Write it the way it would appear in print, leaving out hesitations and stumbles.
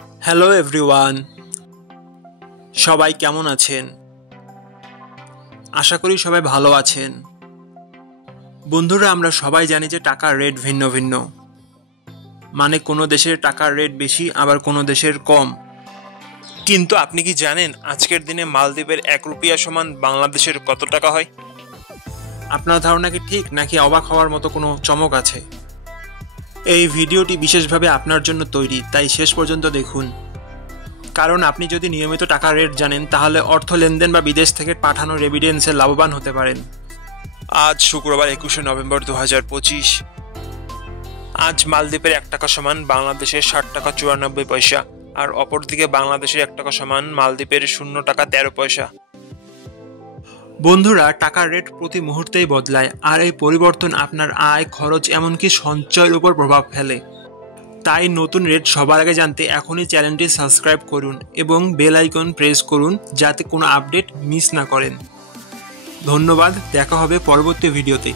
Hello everyone, সবাই কেমন আছেন? আশা করি সবাই ভালো আছেন। বন্ধুরা, আমরা সবাই জানি যে টাকার রেট ভিন্ন ভিন্ন। মানে কোনো দেশের টাকার রেট বেশি, আবার কোনো দেশের কম। কিন্তু আপনি কি জানেন আজকের দিনে মালদ্বীপের 1 রুপিয়া সমান বাংলাদেশের কত টাকা হয়? আপনার ধারণা কি ঠিক, নাকি অবাক হওয়ার মতো কোনো চমক আছে? এই ভিডিওটি বিশেষভাবে আপনার জন্য তৈরি, তাই শেষ পর্যন্ত দেখুন। কারণ আপনি যদি নিয়মিত টাকার রেট জানেন, তাহলে অর্থ লেনদেন বা বিদেশ থেকে পাঠানো রেমিটেন্সে লাভবান হতে পারেন। আজ শুক্রবার 21শে নভেম্বর 2025। আজ মালদ্বীপের 1 টাকা সমান বাংলাদেশের 60 টাকা 94 পয়সা, আর অপরদিকে বাংলাদেশের 1 টাকা সমান মালদ্বীপের 0 টাকা 13 পয়সা। বন্ধুরা, টাকার রেট প্রতি মুহূর্তেই বদলায়, আর এই পরিবর্তন আপনার আয়, খরচ, এমনকি সঞ্চয়ের উপর প্রভাব ফেলে। তাই নতুন রেট সবার আগে জানতে এখনই চ্যানেলটি সাবস্ক্রাইব করুন এবং বেল আইকন প্রেস করুন, যাতে কোনো আপডেট মিস না করেন। ধন্যবাদ, দেখা হবে পরবর্তী ভিডিওতে।